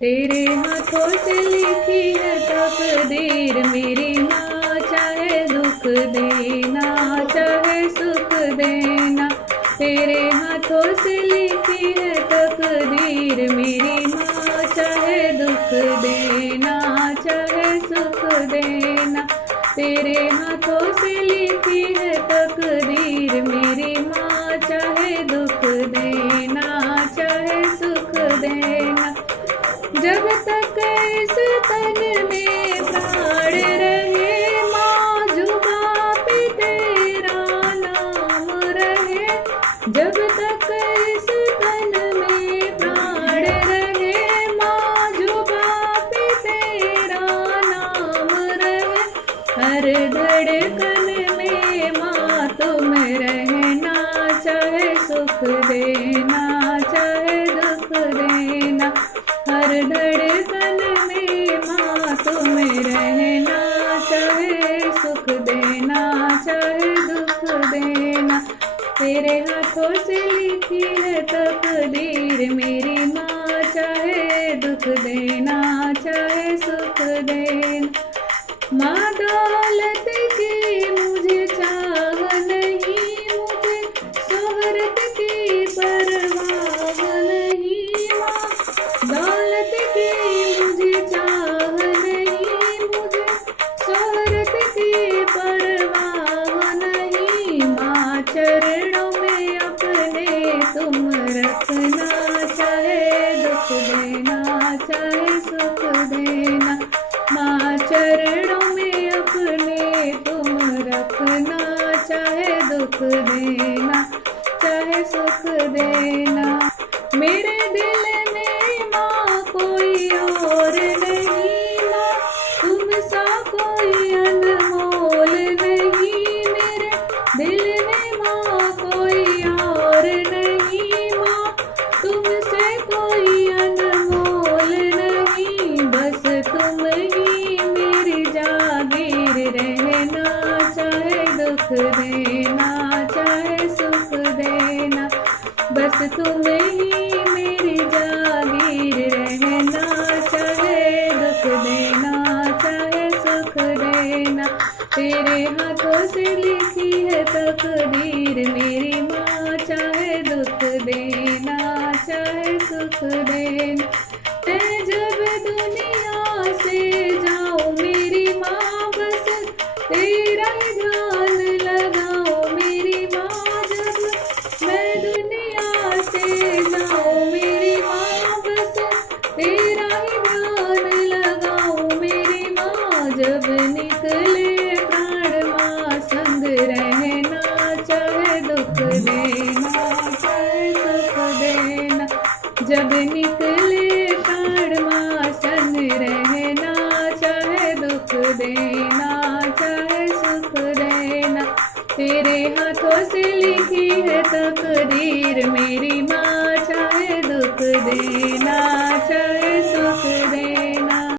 तेरे हाथों से लिखी है तकदीर मेरी माँ, चाहे दुख देना चाहे सुख देना। तेरे हाथों से लिखी है तकदीर मेरी माँ, चाहे दुख देना चाहे सुख देना। तेरे हाथों से लिखी है तकदीर मेरी माँ, चाहे दुख देना चाहे सुख देना। जब तक इस तन में प्राण रहे माँ, जुबां पे तेरा नाम रहे। जब तक इस तन में प्राण रहे माँ, जुबां पे तेरा नाम रहे। हर धड़कन में माँ तुम रहना, चाहे सुख देना चाहे दुख देना। हर धड़कन में माँ तुम रहना, चाहे सुख देना चाहे दुख देना। तेरे हाथों से लिखी है तकदीर मेरी माँ, चाहे दुख देना चाहे सुख देना। माँ दौलत की मुझे चाह नहीं, मुझे शोहरत की परवाह नहीं। माँ दौलत की मुझे चाह नहीं, मुझे शोहरत की परवाह नहीं। माँ चरणों में अपने तुम रखना, चाहे दुख देना चाहे सुख देना। माँ चरणों में अपने तुम रखना, चाहे दुख देना चाहे सुख देना। मेरे दिल में माँ कोई और नहीं, माँ तुम सा कोई अनमोल नहीं। मेरे दिल में माँ कोई और नहीं, माँ तुमसे कोई अनमोल नहीं। बस तुम ही मेरी जागीर रहना, चाहे दुख देना चाहे सुख देना। बस तुम ही मेरी जागीर रहना, चाहे दुख देना चाहे सुख देना। तेरे हाथों से लिखी है तकदीर मेरी माँ, चाहे दुख देना चाहे सुख देना। मैं जब दुनिया से जाऊँ मेरी माँ, बस तेरा ही ध्यान लगाओ मेरी माँ। जब मैं दुनिया से जाऊँ मेरी माँ, बस तेरा ही ध्यान लगाओ मेरी माँ। जब निकले प्राण माँ संग रहना, चाहे दुख देना चाहे सुख देना। जब निकले प्राण माँ संग रहना, चाहे दुख देना चाहे सुख देना। तेरे हाथों से लिखी है तकदीर मेरी माँ, चाहे दुख देना चाहे सुख देना।